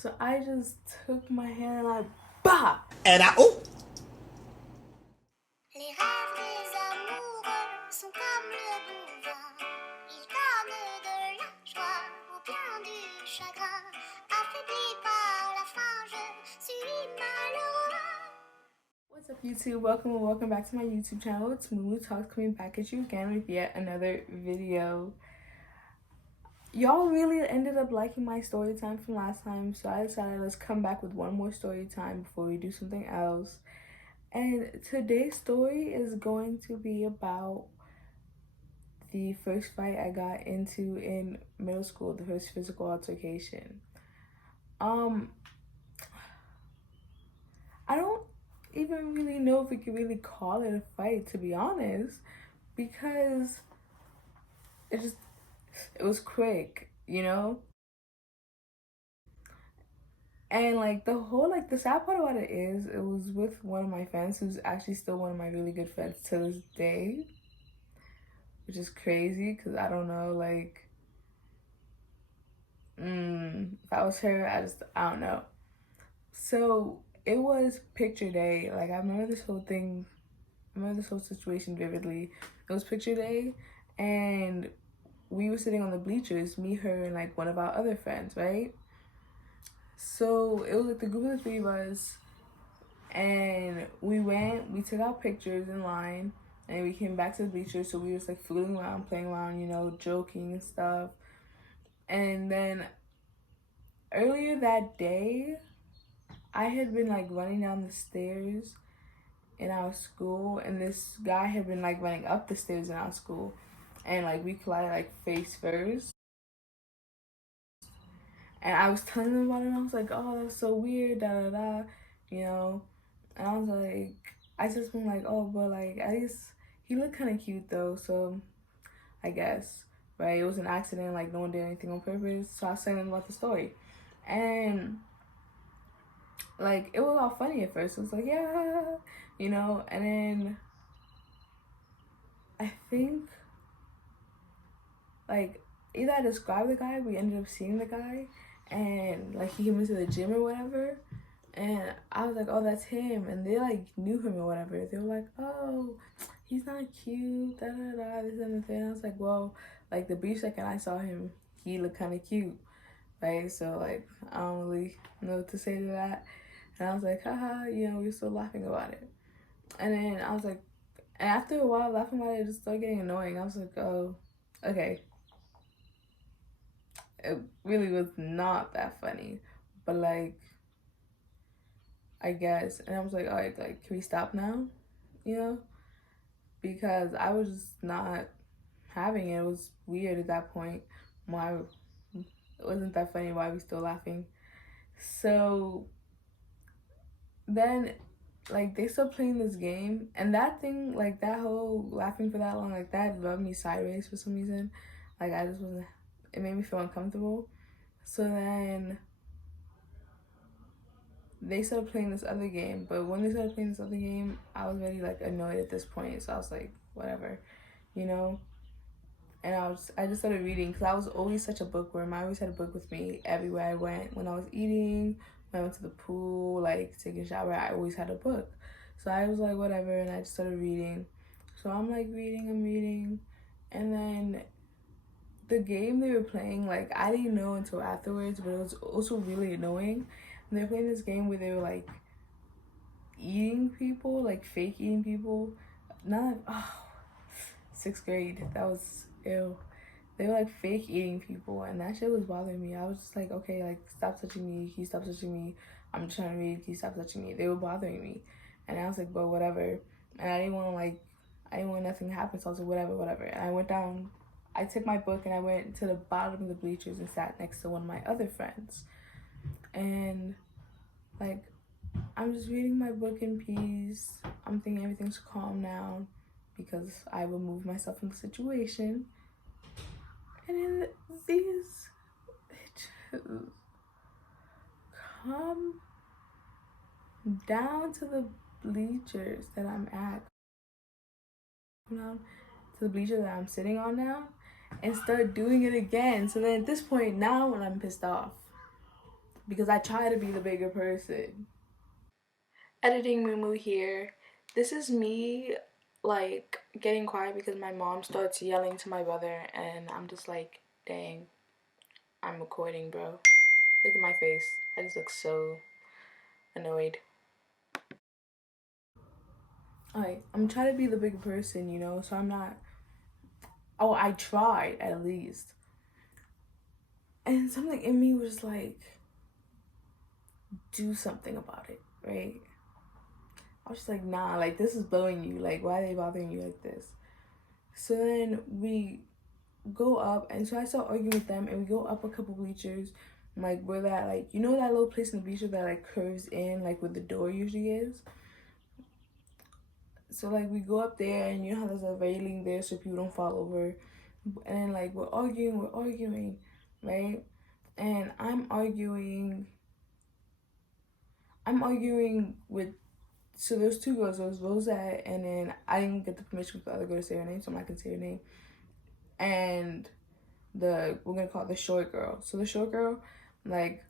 So I just took my hand and I bah! And I oh. Les rêves des amoureux sont comme le bon vin. Ils donnent de la joie ou bien du chagrin. Affaibli par la faim, je suis malheureux. What's up, YouTube? Welcome back to my YouTube channel. It's Moo Talks coming back at you again with yet another video. Y'all really ended up liking my story time from last time, so I decided let's come back with one more story time before we do something else. And today's story is going to be about the first fight I got into in middle school, the first physical altercation. I don't even really know if we could really call it a fight, to be honest, because it was quick, you know? And like the sad part about it is it was with one of my friends who's actually still one of my really good friends to this day, which is crazy because I don't know, like, if I was her, I don't know. So it was picture day. Like, I remember this whole situation vividly. It was picture day, and we were sitting on the bleachers, me, her, and like one of our other friends, right? So it was like the group of the three of us, and we took our pictures in line, and we came back to the bleachers. So we were just like fooling around, playing around, you know, joking and stuff. And then earlier that day, I had been like running down the stairs in our school, and this guy had been like running up the stairs in our school, and like we collided like face first. And I was telling them about it, and I was like, oh, that's so weird, da da da, you know. And I was like, I just been like, oh, but like at least he looked kind of cute though, so I guess, right? It was an accident, like no one did anything on purpose. So I was telling them about the story, and like it was all funny at first. It was like, yeah, you know. And then I think like either I described the guy, we ended up seeing the guy, and like he came into the gym or whatever, and I was like, oh, that's him. And they like knew him or whatever. They were like, oh, he's not cute, da da da, this and the thing. I was like, well, like the brief second I saw him, he looked kind of cute, right? So like I don't really know what to say to that. And I was like, haha, you know, we were still laughing about it. And then I was like, and after a while laughing about it, it just started getting annoying. I was like, oh, okay. It really was not that funny, but like, I guess. And I was like, all right, like, can we stop now? You know? Because I was just not having it. It was weird at that point. Why it wasn't that funny? Why are we still laughing? So then, like, they still playing this game, and that thing, like, that whole laughing for that long, like, that rubbed me sideways for some reason. Like, I just wasn't, it made me feel uncomfortable. So then they started playing this other game, but when they started playing this other game, I was already like annoyed at this point. So I was like, whatever, you know. And I just started reading because I was always such a bookworm. I always had a book with me everywhere I went. When I was eating, when I went to the pool, like taking a shower, I always had a book. So I was like, whatever, and I just started reading. So I'm like reading, and then the game they were playing, like I didn't know until afterwards, but it was also really annoying. And they're playing this game where they were like eating people, like fake eating people. Not, oh, sixth grade, that was ew. They were like fake eating people, and that shit was bothering me. I was just like, okay, like stop touching me, can you stop touching me? I'm just trying to read, can you stop touching me? They were bothering me, and I was like, but whatever. And I didn't want nothing to happen, so I was like, whatever. And I went down, I took my book and I went to the bottom of the bleachers and sat next to one of my other friends. And like, I'm just reading my book in peace. I'm thinking everything's calm now because I removed myself from the situation. And then these bitches come down to the bleachers that I'm at, down to the bleacher that I'm sitting on now, and start doing it again. So then at this point, now when I'm pissed off, because I try to be the bigger person. Editing Moo here. This is me like getting quiet because my mom starts yelling to my brother, and I'm just like, dang, I'm recording, bro. Look at my face. I just look so annoyed. Alright, I'm trying to be the bigger person, you know, so I'm not. Oh, I tried at least. And something in me was like, do something about it, right? I was just like, nah, like this is blowing you. Like, why are they bothering you like this? So then we go up, and so I start arguing with them, and we go up a couple bleachers, like where that, like, you know that little place in the bleacher that like curves in, like where the door usually is. So like we go up there, and you know how there's a railing there so people don't fall over, and then like we're arguing, right? And I'm arguing with, so there's two girls. There was Rosette, and then I didn't get the permission for the other girl to say her name, so I'm not gonna say her name. And we're gonna call it the short girl. So the short girl, like,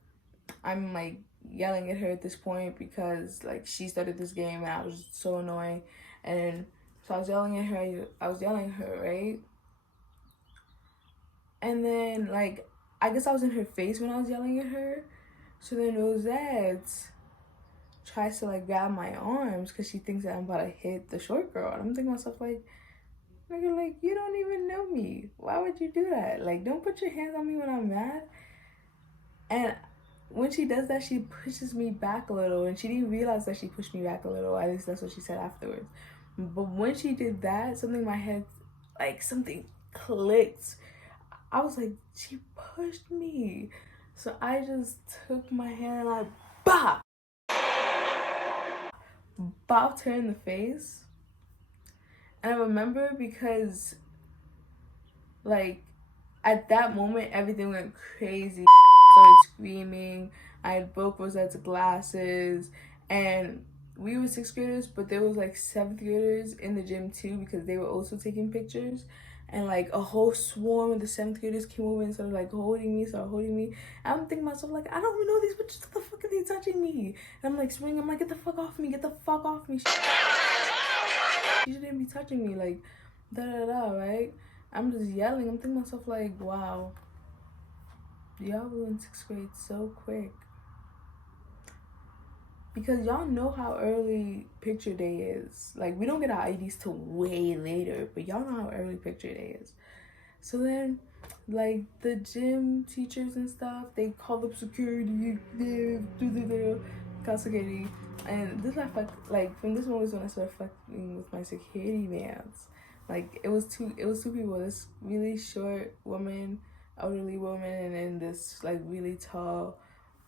I'm like yelling at her at this point because like she started this game and I was so annoying. And so I was yelling at her, right? And then like I guess I was in her face when I was yelling at her. So then Rosette tries to like grab my arms because she thinks that I'm about to hit the short girl. And I'm thinking to myself like, nigga, like you don't even know me. Why would you do that? Like, don't put your hands on me when I'm mad. And when she does that, she pushes me back a little, and she didn't realize that she pushed me back a little. At least that's what she said afterwards. But when she did that, something in my head, like something clicked. I was like, she pushed me. So I just took my hand and I bopped her in the face. And I remember because, like, at that moment, everything went crazy. Started screaming. I had broke Rosette's glasses, and we were sixth graders, but there was like seventh graders in the gym too because they were also taking pictures. And like a whole swarm of the seventh graders came over and started like holding me. And I'm thinking to myself like, I don't even know these bitches. What the fuck are they touching me? And I'm like swinging. I'm like, get the fuck off me! Get the fuck off me! She shouldn't be touching me. Like, da da da. Right? I'm just yelling. I'm thinking to myself like, wow, y'all were in sixth grade so quick. Because y'all know how early picture day is. Like, we don't get our IDs till way later, but y'all know how early picture day is. So then, like, the gym teachers and stuff, they call up security, call security. And this, like, from this moment is when I started fucking with my security mans. Like, it was two people, this really short woman, elderly woman, and then this, like, really tall,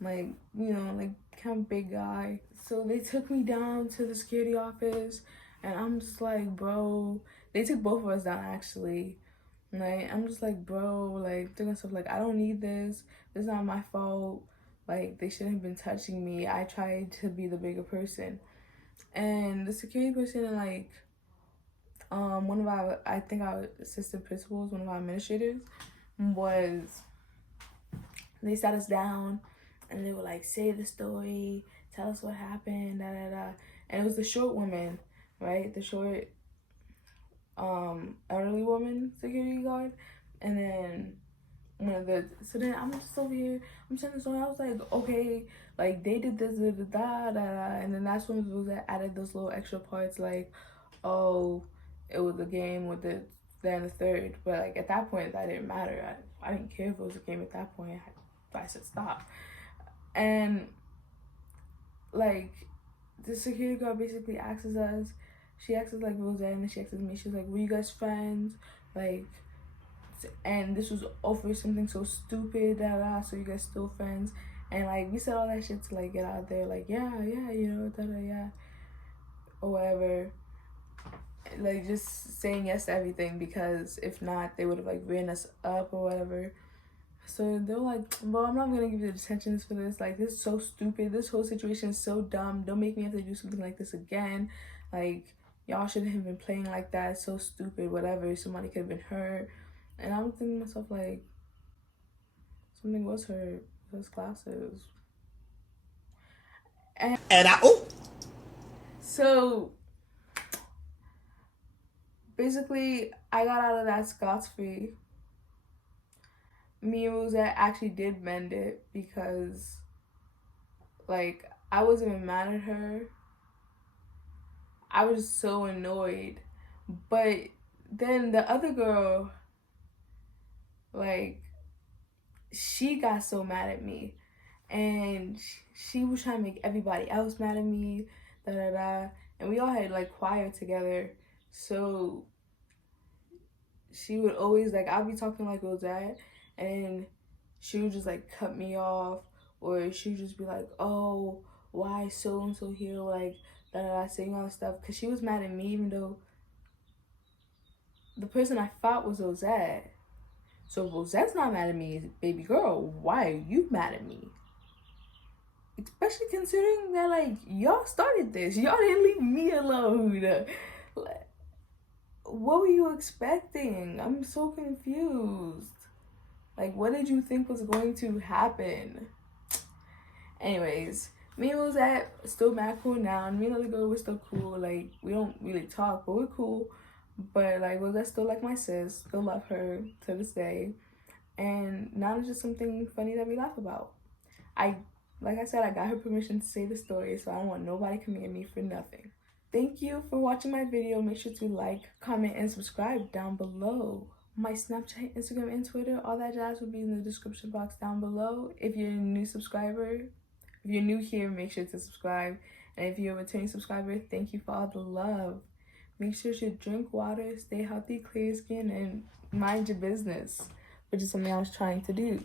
like, you know, like, kind of big guy. So they took me down to the security office, and I'm just like, bro, they took both of us down, actually. Like, I'm just like, bro, like, doing stuff like, I don't need this. This is not my fault. Like, they shouldn't have been touching me. I tried to be the bigger person. And the security person, like, one of our, I think our assistant principals, one of our administrators, they sat us down and they were like, say the story, tell us what happened, da da da. And it was the short woman, right? The short, elderly woman security guard. And then so then I'm just over here, I'm saying this, so I was like, okay, like they did this, da da da da, and then that's when it was that added those little extra parts, like, oh, it was a game with the then the third, but like at that point that didn't matter. I didn't care if it was a game at that point. I said stop, and like the security guard basically asks us, she asks us like Roseanne, and she asks me, she's like, were you guys friends, like. And this was over something so stupid, so you guys still friends. And like we said all that shit to like get out there, like yeah, you know, yeah, or whatever. Like just saying yes to everything, because if not, they would have like ran us up or whatever. So they're like, well, I'm not gonna give you the detention for this. Like, this is so stupid. This whole situation is so dumb. Don't make me have to do something like this again. Like, y'all shouldn't have been playing like that. It's so stupid, whatever. Somebody could have been hurt. And I'm thinking to myself, like, something was hurt. Those glasses. So basically, I got out of that scot-free. Me and Rosette actually did mend it because, like, I wasn't even mad at her. I was so annoyed. But then the other girl, like, she got so mad at me. And she was trying to make everybody else mad at me, da da da. And we all had like choir together. So she would always, like, I'd be talking like Rosette, and she would just like cut me off, or she would just be like, oh, why so and so here, like da da da, saying all this stuff, because she was mad at me, even though the person I fought was Rosette. So if Rosette's not mad at me, baby girl, why are you mad at me? Especially considering that, like, y'all started this. Y'all didn't leave me alone. What were you expecting? I'm so confused. Like, what did you think was going to happen? Anyways, me and Rosette still mad cool now. And me and the other girl, we're still cool. Like, we don't really talk, but we're cool. But, like, Rosette's still like my sis. Still love her to this day. And now it's just something funny that we laugh about. Like I said, I got her permission to say the story, so I don't want nobody coming at me for nothing. Thank you for watching my video. Make sure to like, comment, and subscribe down below. My Snapchat, Instagram, and Twitter, all that jazz will be in the description box down below. If you're a new subscriber, if you're new here, make sure to subscribe. And if you're a returning subscriber, thank you for all the love. Make sure to drink water, stay healthy, clear skin, and mind your business, which is something I was trying to do.